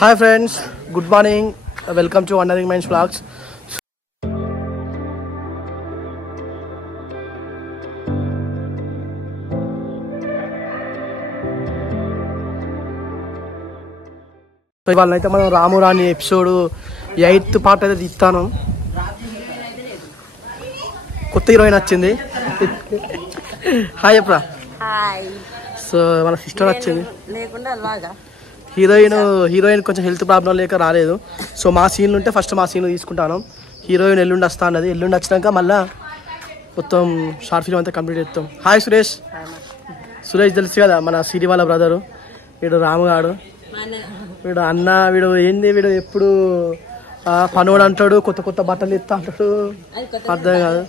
Hi friends, good morning, welcome to wondering minds vlogs. ఇవాళ అయితే మనం రాము రాణి ఎపిసోడ్ 8th పార్ట్ అయితే తీస్తాను. కొత్త హీరోయిన్ వచ్చింది. హాయ్ చెప్పరా. సో మన సిస్టర్ వచ్చింది. హీరోయిన్ కొంచెం హెల్త్ ప్రాబ్లం లేక రాలేదు. సో మా సీన్లు ఉంటే ఫస్ట్ మా సీన్లు తీసుకుంటాను. హీరోయిన్ ఎల్లుండి వస్తా అన్నది. ఎల్లుండి వచ్చినాక మళ్ళీ మొత్తం షార్ట్ ఫిల్మ్ అంతా కంప్లీట్ చేస్తాం. హాయ్ సురేష్. సురేష్ తెలుసు కదా, మన సిరి వాళ్ళ బ్రదరు. వీడు రాముగాడు, వీడు అన్న. వీడు ఏంది, వీడు ఎప్పుడు పనోడు అంటాడు, కొత్త కొత్త బట్టలు ఇస్తా అంటాడు, అర్థం కాదు.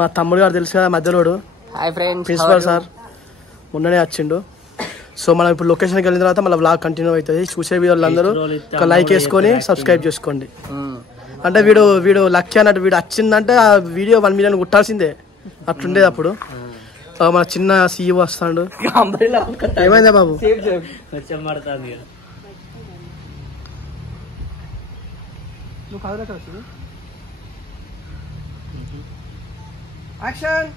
మా తమ్ముడు గారు తెలుసు కదా, మధ్యలోడు. ప్రిన్సిపల్ సార్ మొన్ననే వచ్చిండు. సో మనం ఇప్పుడు లొకేషన్కి వెళ్ళిన తర్వాత మళ్ళీ వ్లాగ్ కంటిన్యూ అవుతుంది. చూసే వీళ్ళందరూ ఒక లైక్ వేసుకొని సబ్స్క్రైబ్ చేసుకోండి. అంటే వీడు లక్కీ అన్నట్టు. వీడు వచ్చిందంటే ఆ వీడియో 1 million కుట్టాల్సిందే, అట్లుండేది అప్పుడు. మన చిన్న సీఈఓ వస్తాడు. ఏమైందా బాబు? యాక్షన్.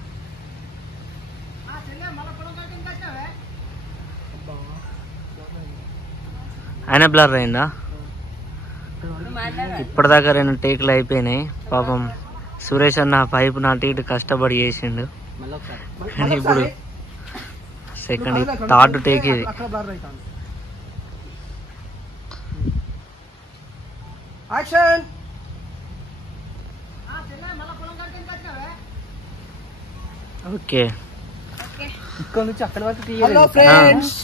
ఆయన బ్లర్ అయిందా? ఇప్పటిదాకా 2 టేకులు అయిపోయినాయి. పాపం సురేష్ అన్న పైపు నాటి ఇటు కష్టపడి చేసిండు. ఇప్పుడు సెకండ్ 3rd టేక్ ఇది. ఓకే, ఇక్కడ నుంచి అక్కడ వరకు. హలో ఫ్రెండ్స్,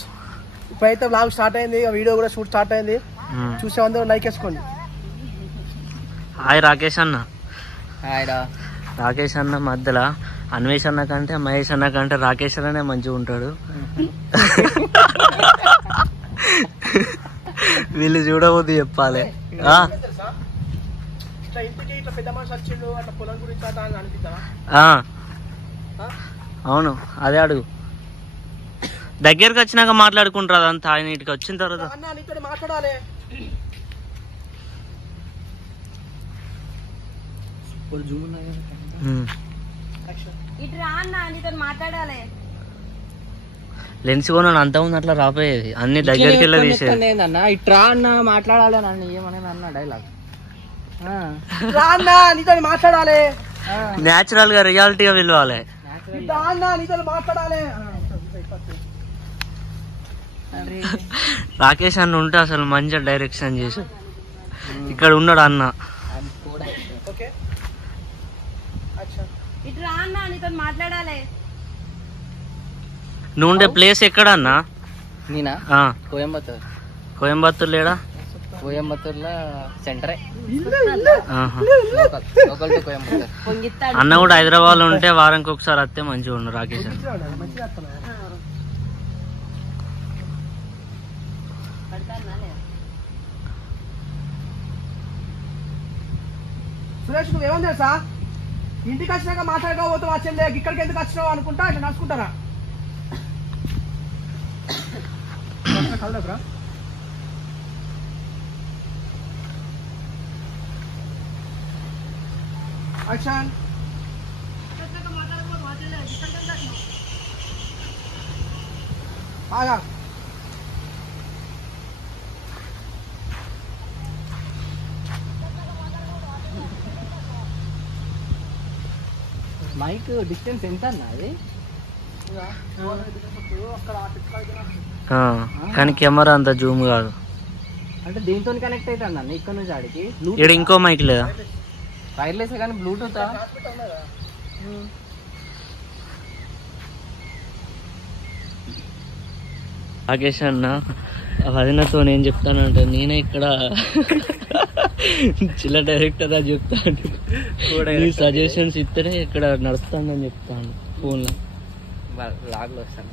ఇప్పుడైతే వ్లాగ్ స్టార్ట్ అయింది. వీడియో కూడా షూట్ స్టార్ట్ అయింది. చూసే అందరూ లైక్ వేసుకోండి. హాయ్ రాకేష్ అన్న. హాయ్ రా. రాకేష్ అన్న మధ్యలో అన్వేష్ అన్న కంటే మహేష్ అన్న కంటే రాకేష్ అన్ననే మంచిగా ఉంటాడు. వీళ్ళు చూడబోద్దు చెప్పాలి. అవును, అదే అడుగు. దగ్గరికి వచ్చినాక మాట్లాడుకుంటారు అదంతా. ఆయన ఇంటికి వచ్చిన తర్వాత మాట్లాడాలి. లెన్స్ కూడా అంత ఉంది, అట్లా రాపోయేది. అన్ని దగ్గరికి వెళ్ళి తీసేది. ఇట్రా అన్న మాట్లాడాలి నన్ను ఏమనేది అన్న డైలాగ్. మాట్లాడాలి, న్యాచురల్ గా రియాలిటీగా పిలవాలి. రాకేష్ అన్న ఉంటే అసలు మంచిగా డైరెక్షన్ చేసి. ఇక్కడ ఉన్నాడు అన్న. నువ్వు ఉండే ప్లేస్ ఎక్కడ అన్న? నేనా? కోయంబత్తూర్. కోయంబత్తూర్ లేడా? కోయంబత్తూర్లో సెంటరే. అన్న కూడా హైదరాబాద్ లో ఉంటే వారానికి ఒకసారి వస్తే మంచిగా ఉండు రాకేష్ అన్న. సురేష్ నువ్వేమని తెలుసా, ఇంటికి వచ్చినాక మాట్లాడుకోబోతు వచ్చిందే, ఇక్కడికి ఎందుకు వచ్చినావు అనుకుంటా ఇట్లా నడుచుకుంటారా? యాక్షన్. ఆగా. మైక్ డిస్టెన్స్ ఎంత అన్న అది? కానీ కెమెరా అంత జూమ్ కాదు. అంటే దీంతో కనెక్ట్ అయితే అన్న ఇక్కడ నుంచి ఆడికి. ఇక్కడ ఇంకో మైక్ లేదా? వైర్లెస్ కానీ బ్లూటూత్. రాకేష్ అన్న వదినతో నేను చెప్తానంటే, నేనే ఇక్కడ చిల్ల డైరెక్టర్ అని చెప్తాను. నీ సజెషన్స్ ఇస్తేనే ఇక్కడ నడుస్తానని చెప్తాను ఫోన్లో. లాగ్లో వస్తాను.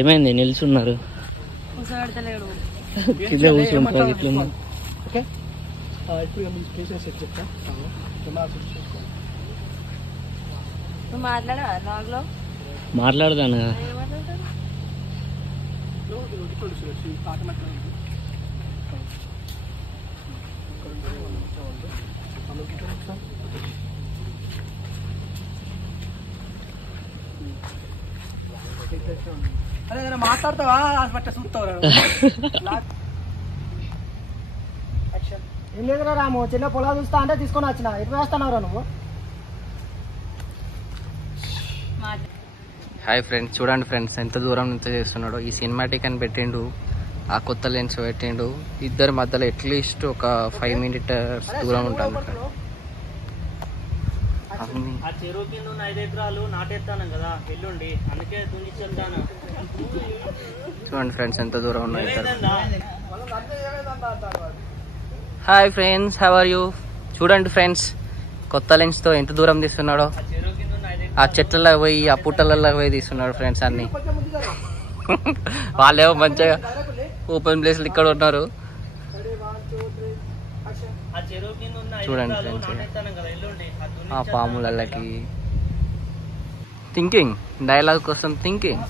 ఏమైంది నిల్చున్నారు? కింద కూర్చుంటారు ఇట్లా. ఓకే ఇప్పుడు మీ స్పేస్ సెట్ చెప్తా మాట్లాడదాను అదే మాట్లాడతావా బట్ట చూస్తావు. ఏం లేదురా రాము, చిన్న పొలాలు చూస్తా అంటే తీసుకొని వచ్చిన. ఎప్పుడు వేస్తున్నావురా నువ్వు? హాయ్ ఫ్రెండ్స్, చూడండి ఫ్రెండ్స్ ఎంత దూరం నుంచి చేస్తున్నాడు. ఈ సినిమాటిక్ అని పెట్టిండు, ఆ కొత్త లెన్స్ పెట్టిండు. ఇద్దరి మధ్యలో అట్లీస్ట్ ఒక 5 minutes దూరం ఉంటుంది. ఆ చెరువు కింద ఉన్న 5 ఎకరాలు నాటేస్తాను కదా ఎల్లుండి, అందుకే దున్నిచ్చేద్దాను. చూడండి ఫ్రెండ్స్ ఎంత దూరం ఉన్నాయి. Hi friends, how are you? చూడండి ఫ్రెండ్స్ కొత్త లెన్స్ తో ఎంత దూరం తీస్తున్నాడో. ఆ చెట్లలో పోయి ఆ పుట్టలలో పోయి తీస్తున్నాడు ఫ్రెండ్స్ అన్ని. వాళ్ళేమో మంచిగా ఓపెన్ ప్లేస్లు ఇక్కడ ఉన్నారు. చూడండి ఫ్రెండ్స్ ఆ పాములకి థింకింగ్, డైలాగ్ కోసం థింకింగ్.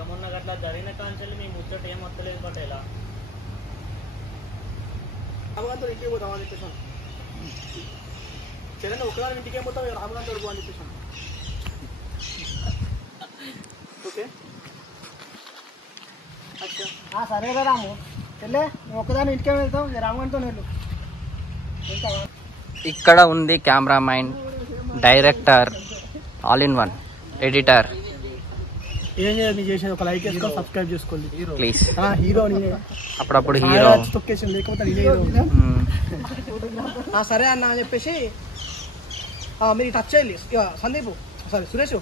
ఏమన్నా అట్లా జరిగిన కాంచెల్లి మీ ముచ్చట ఏం వస్తలేదు పట్టేలా. రామగాంతో ఇంటికి పోతాం అని చెప్పేసాను. సరే ఒకదాని ఇంటికి ఏం పోతాం, రామగాంతో పో అని చెప్పేసాను. ఓకే సరే రాము, చెల్లె నువ్వు ఒక్కదాని ఇంటికే వెళ్తాం, రామగాంతో వెళ్ళు. ఇక్కడ ఉంది cameraman, director, all in one, editor. ఏం చేయాలి నీ చేసేది? ఒక లైక్ వేసుకో, సబ్స్క్రైబ్ చేసుకోండి ప్లీజ్. హీరో నేనే, అప్పుడప్పుడు హీరో తొక్కేసాను, లేకపోతే నేనే హీరో. సరే అన్న అని చెప్పేసి మీరు టచ్ చేయాలి. సందీప్ సారీ సురేష్,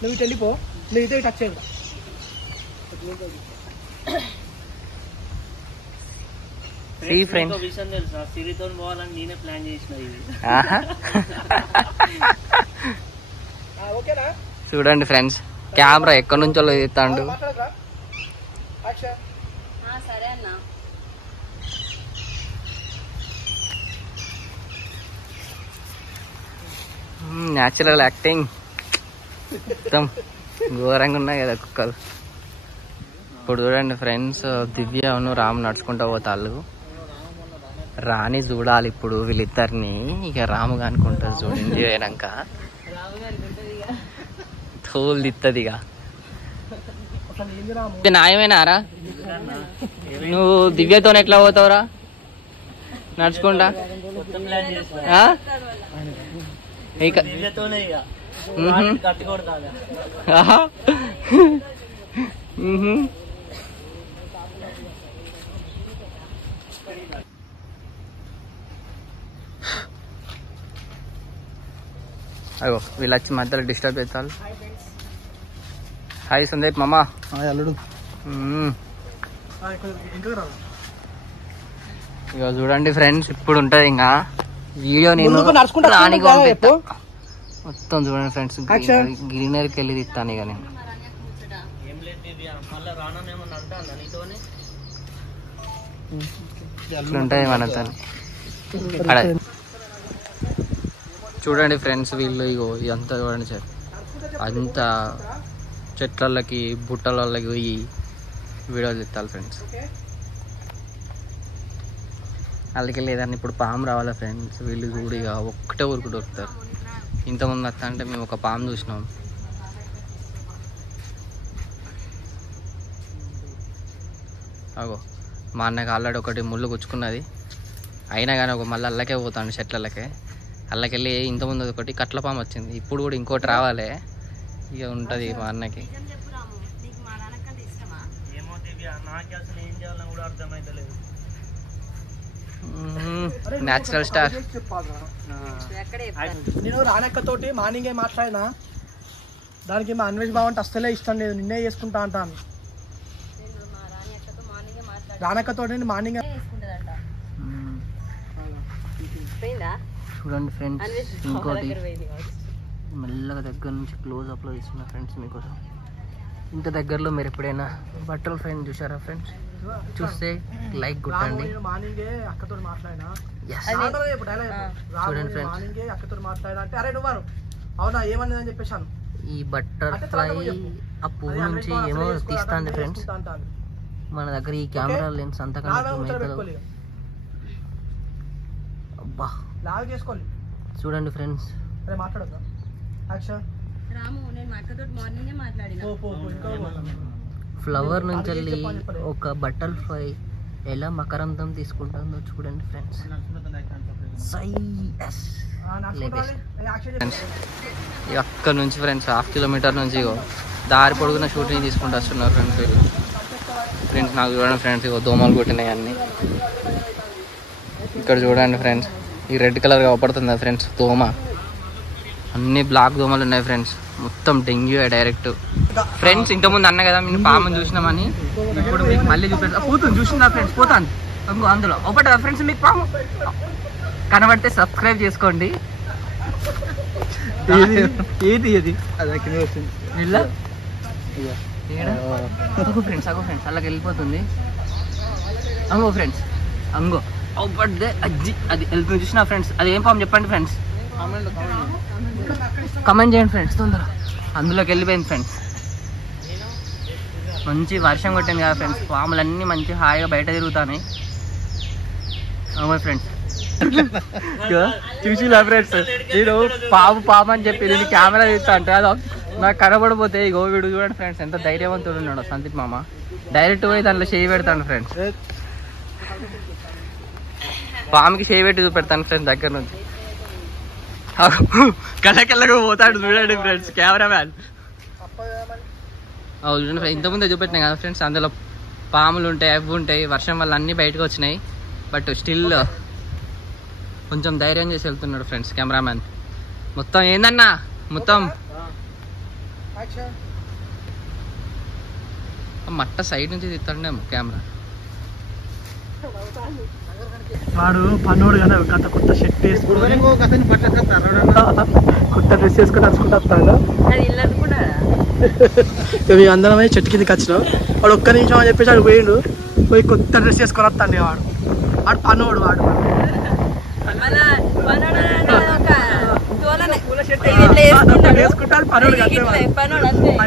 నువ్వు ఇటు వెళ్ళిపో, నువ్వు ఇదే టచ్ చేయాలి. విషయం తెలుసా, సిరితో పోవాలని నేనే ప్లాన్ చేసిన ఇది. ఓకేనా? చూడండి ఫ్రెండ్స్ కెమెరా ఎక్కడి నుంచో తీస్తాడు. న్యాచురల్ యాక్టింగ్ మొత్తం ఘోరంగా ఉన్నాయి కదా కుక్కలు. ఇప్పుడు చూడండి ఫ్రెండ్స్, దివ్యను రాము నడుచుకుంటూ పోతాళ్ళు. రాణి చూడాలి ఇప్పుడు వీళ్ళిద్దరిని. ఇక రాము అనుకుంటారు చూడండి, అయినాక తోలు తిత్తది. ఇక న్యాయమేనారా? నువ్వు దివ్యతో ఎట్లా పోతావురా నడుచుకుంటా? అయ్యో వీళ్ళు వచ్చి మధ్యలో డిస్టర్బ్ చేస్తారు. హాయ్ సందీప్ మామా. అల్లుడు ఇక చూడండి ఫ్రెండ్స్ ఇప్పుడు ఉంటది ఇంకా వీడియో. నేను మొత్తం చూడండి ఫ్రెండ్స్, గ్రీనరీకి వెళ్ళి తీస్తాను ఇక నేను. ఇట్లుంటది మనతో. చూడండి ఫ్రెండ్స్ వీళ్ళు ఇగో ఇదంతా చూడండి సార్, అంతా చెట్లకి బుట్టలకి పోయి వీడియోలు తీస్తాను ఫ్రెండ్స్. వాళ్ళకి లేదని ఇప్పుడు పాము రావాలా ఫ్రెండ్స్. వీళ్ళు చూడిగా ఒక్కటే ఊరికి దొరుకుతారు. ఇంతకుముందు వస్తా అంటే మేము ఒక పాము చూసినాం. అగో మా అన్నకి ఆల్రెడీ ఒకటి ముళ్ళు గుచ్చుకున్నది, అయినా కానీ ఒక మళ్ళీ అల్లకే పోతాను చెట్లకే. అల్లకెళ్ళి ఇంతకుముందు ఒకటి కట్ల పాము వచ్చింది, ఇప్పుడు కూడా ఇంకోటి రావాలి. ఇక ఉంటుంది మా అన్నకి. Natural star. నేను రానక్కతోటి మార్నింగే మాట్లాడినా, దానికి మా అన్వేష్ బావ అంటే అస్సలే ఇష్టం లేదు, నిన్నే చేసుకుంటా అంటాను. రానక్కతోటి మార్నింగ్ చూడండి ఫ్రెండ్స్, ఇంకోటి మెల్లగా దగ్గర నుంచి క్లోజ్అప్లో తీసుకున్నా ఫ్రెండ్స్ మీకోసం. ఇంత దగ్గరలో మీరు ఎప్పుడైనా బట్టల ఫ్రెండ్ చూసారా ఫ్రెండ్స్? చూస్తే లైక్ కొట్టండి. చూడండి ఫ్రెండ్స్, ఈ బటర్ఫ్లై ఆ పువ్వు నుంచి ఏమో తీస్తుంది ఫ్రెండ్స్. మన దగ్గర ఈ కెమెరా లెన్స్ అంతకన్నా అబ్బా చూడండి ఫ్రెండ్స్. ఫ్లవర్ నుంచి వెళ్ళి ఒక బటర్ఫ్లై ఎలా మకరందం తీసుకుంటుందో చూడండి ఫ్రెండ్స్. అక్కడ నుంచి ఫ్రెండ్స్ 1/2 కిలోమీటర్ నుంచి దారి పొడుగున షూటింగ్ తీసుకుంటూ వస్తున్నారు ఫ్రెండ్స్ వీళ్ళు. ఫ్రెండ్స్ నాకు చూడండి ఫ్రెండ్స్, దోమలు కొట్టినాయి అన్నీ. ఇక్కడ చూడండి ఫ్రెండ్స్, ఈ రెడ్ కలర్ కనపడుతుంది ఫ్రెండ్స్ దోమ. అన్ని బ్లాక్ దోమలు ఉన్నాయి ఫ్రెండ్స్, మొత్తం డెంగ్యూ డైరెక్ట్. ఫ్రెండ్స్ ఇంతకుముందు అన్న కదా మేము పాముని చూసినామని, ఇప్పుడు మీకు మళ్ళీ చూపెడతా. పోతుంది చూసిందా ఫ్రెండ్స్, పోతాను ఇంకో అందులో ఒకటి ఫ్రెండ్స్. మీకు పాము కనబడితే సబ్స్క్రైబ్ చేసుకోండి. ఏది అది అగో ఫ్రెండ్స్, అలాగ వెళ్ళిపోతుంది. అంగో ఫ్రెండ్స్, అంగో అవుపడ్డే అజ్జి అది వెళ్తుంది చూసినా ఫ్రెండ్స్. అది ఏం పాము చెప్పండి ఫ్రెండ్స్, కమెంట్ చేయండి ఫ్రెండ్స్ తొందర. అందులోకి వెళ్ళిపోయింది ఫ్రెండ్స్. మంచి వర్షం కొట్టింది కదా ఫ్రెండ్స్, పాములన్నీ మంచి హాయిగా బయట తిరుగుతాయి. అవును ఫ్రెండ్స్, చూసిలా ఫ్రెండ్స్, నేను పాము అని చెప్పి నేను కెమెరా తీస్తా అంటే అది నాకు కనబడిపోతే ఇగో వీడు చూడండి ఫ్రెండ్స్, ఎంత ధైర్యవంతుడు ఉన్నాడు సందీప్ మామ. డైరెక్ట్ పోయి దాంట్లో చేయి పెడతాను ఫ్రెండ్స్. పాముకి చేయి పెట్టి చూపెడతాను ఫ్రెండ్స్ దగ్గర నుంచి. కళ్ళకెళ్ళగా పోతాడు చూడండి ఫ్రెండ్స్ కెమెరా మ్యాన్. చూడండి ఫ్రెండ్స్, ఇంతకుముందే చూపెట్టినాయి కదా ఫ్రెండ్స్, అందులో పాములు ఉంటాయి, అవి ఉంటాయి. వర్షం వల్ల అన్నీ బయటకు వచ్చినాయి. బట్ స్టిల్ కొంచెం ధైర్యం చేసి వెళ్తున్నాడు ఫ్రెండ్స్ కెమెరామ్యాన్. మొత్తం ఏందన్నా మొత్తం మట్ట సైడ్ నుంచి తీస్తాడే కెమెరా. వాడు పన్నోడు కానీ గత కొత్త షర్ట్ వేసుకుని కొత్త డ్రెస్ వేసుకుని నడుచుకుంటూ వస్తాడు. మేము అందరమే చెట్టు కిందకి వచ్చినాం. వాడు ఒక్క నిమిషం అని చెప్పేసి వాడు పోయిండు, పోయి కొత్త డ్రెస్ వేసుకొని వస్తాడు. వాడు వాడు పన్నోడు, వాడు వేసుకుంటాడు పన్నోడు అంతే.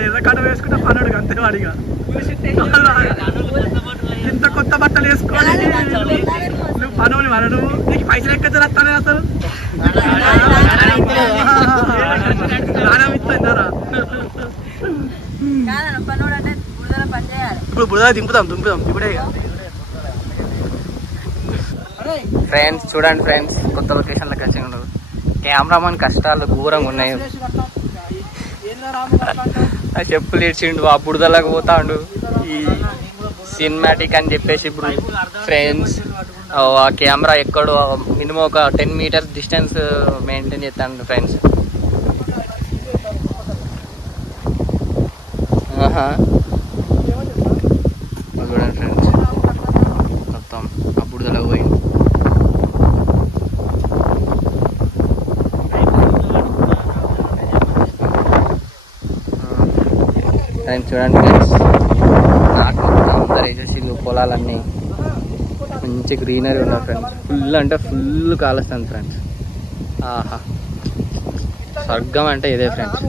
ఎర్రకాడ వేసుకుంటా పన్నోడు అంతే. వాడిగా ఇంత కొత్త బట్టలు వేసుకోవాలి నువ్వు పనులు మనడు, నీకు పైసలు ఎక్కడ వస్తానే అసలు ఇప్పుడు బురద దింపుదాం ఇప్పుడే. ఫ్రెండ్స్ చూడండి ఫ్రెండ్స్, కొత్త లొకేషన్లకు వచ్చి ఉండదు. కెమెరామన్ కష్టాలు ఘోరంగా ఉన్నాయి. ఆ చెప్పులు ఇడ్చిండు, ఆ బురదలకు పోతాడు. ఈ సినిమాటిక్ అని చెప్పేసి ఇప్పుడు ఫ్రెండ్స్ ఆ కెమెరా ఎక్కడో మినిమం ఒక 10 మీటర్స్ డిస్టెన్స్ మెయింటైన్ చేస్తాను ఫ్రెండ్స్. చూడండి ఫ్రెండ్స్, మొత్తం ఆ బురదలకు పోయి చూడండి ఫ్రెండ్స్. నాకు అందరు వేసేసి పొలాలన్నీ మంచి గ్రీనరీ ఉన్నారు ఫ్రెండ్స్. ఫుల్ అంటే ఫుల్ కాలుస్తుంది ఫ్రెండ్స్. ఆహా, స్వర్గం అంటే ఇదే ఫ్రెండ్స్.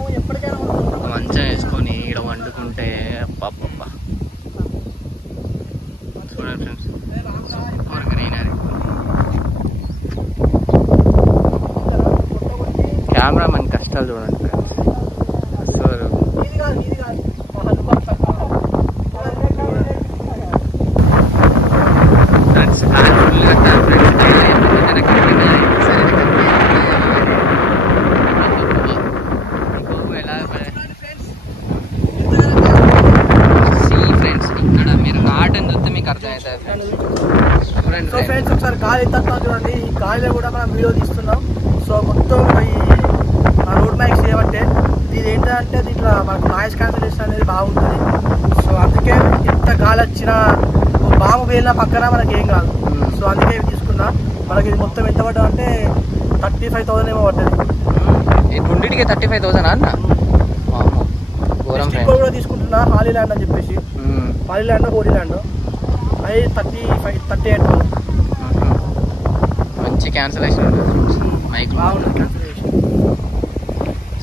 మంచం వేసుకొని ఇక్కడ వండుకుంటే అబ్బా. చూడండి ఫ్రెండ్స్, సూపర్ గ్రీనరీ. కెమెరామెన్ కష్టాలు చూడండి ఫ్రెండ్స్. అసలు ఒకసారి గాలి ఎంత చూడండి. ఈ గాలిలో కూడా మనం వీడియో తీస్తున్నాం. సో మొత్తం ఈ రోడ్ మ్యాక్స్ ఏమంటే ఇది ఏంటంటే దీంట్లో మనకు నాయిస్ క్యాన్సిలేషన్ అనేది బాగుంటుంది. సో అందుకే ఎంత గాలి వచ్చినా బాంబు వేలిన పక్కన మనకి ఏం కాదు. సో అందుకే తీసుకున్నా. మనకి ఇది మొత్తం ఎంత పడ్డా అంటే 35,000 ఏమో పడ్డది. రెండింటికి 35,000 అన్న. కూడా తీసుకుంటున్నా హాలీ ల్యాండ్ అని చెప్పేసి. హాలీ ల్యాండ్ హోలీ ల్యాండ్ అది 38,000. మంచి క్యాన్సలేషన్ ఉంటుంది మైక్.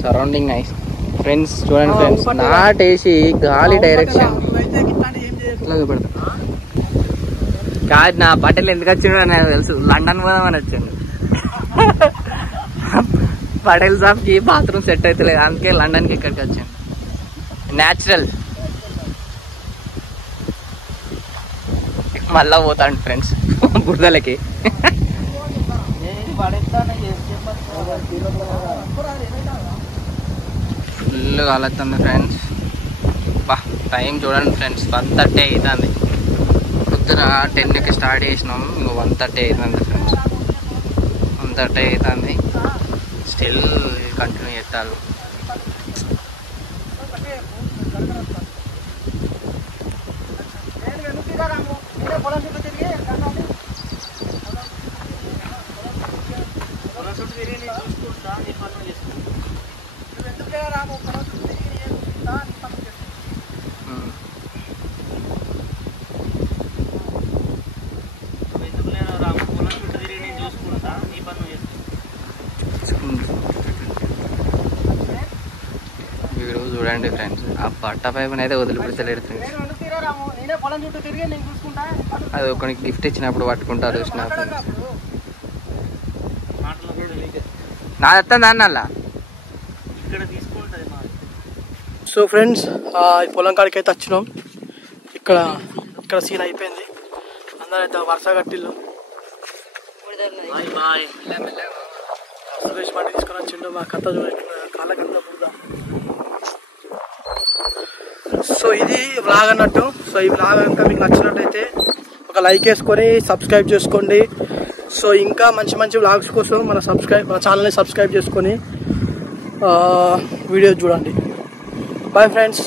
Surrounding nice friends. చూడండి ఫ్రెండ్స్, నాటేసి గాలి డైరెక్షన్ కాదు. నా పటేల్ ఎందుకు వచ్చిండో నాకు తెలుసు, లండన్ పోదామని వచ్చిండు. పటేల్ సాబ్ కి బాత్రూమ్ సెట్ అవుతలేదు, అందుకే లండన్ కి ఇక్కడికి వచ్చాను. న్యాచురల్. మళ్ళా పోతాడు ఫ్రెండ్స్ బురదలకి. ఫుల్ కాలుతుంది ఫ్రెండ్స్. బా టైం చూడండి ఫ్రెండ్స్, 1:30 అవుతుంది. పొద్దున 10కి స్టార్ట్ చేసినాం, ఇంకో 1:30 అవుతుంది ఫ్రెండ్స్. 1:30 అవుతుంది, స్టిల్ కంటిన్యూ చేస్తారు. వీడు చూడండి ఫ్రెండ్స్, ఆ పట్ట పైపుని అయితే వదిలిపెడతలేడు ఫ్రెండ్స్. అది ఒకరికి గిఫ్ట్ ఇచ్చినప్పుడు పట్టుకుంటారు చూసిన ఫ్రెండ్స్. నా వస్తుంది అన్నల్లా. సో ఫ్రెండ్స్, పొలం కాడికి అయితే వచ్చినాం. ఇక్కడ సీన్ అయిపోయింది. అందరూ అయితే వరుస కట్టిల్లు. సురేష్ బండి తీసుకొని వచ్చిండు. మా కథ చూడండి, కాళ్ళకంతా బురద. సో ఇది వ్లాగ్ అన్నట్టు. సో ఈ వ్లాగ్ కనుక మీకు నచ్చినట్టయితే ఒక లైక్ వేసుకొని సబ్స్క్రైబ్ చేసుకోండి. సో ఇంకా మంచి మంచి వ్లాగ్స్ కోసం మన ఛానల్ని సబ్స్క్రైబ్ చేసుకొని వీడియోస్ చూడండి. Bye friends.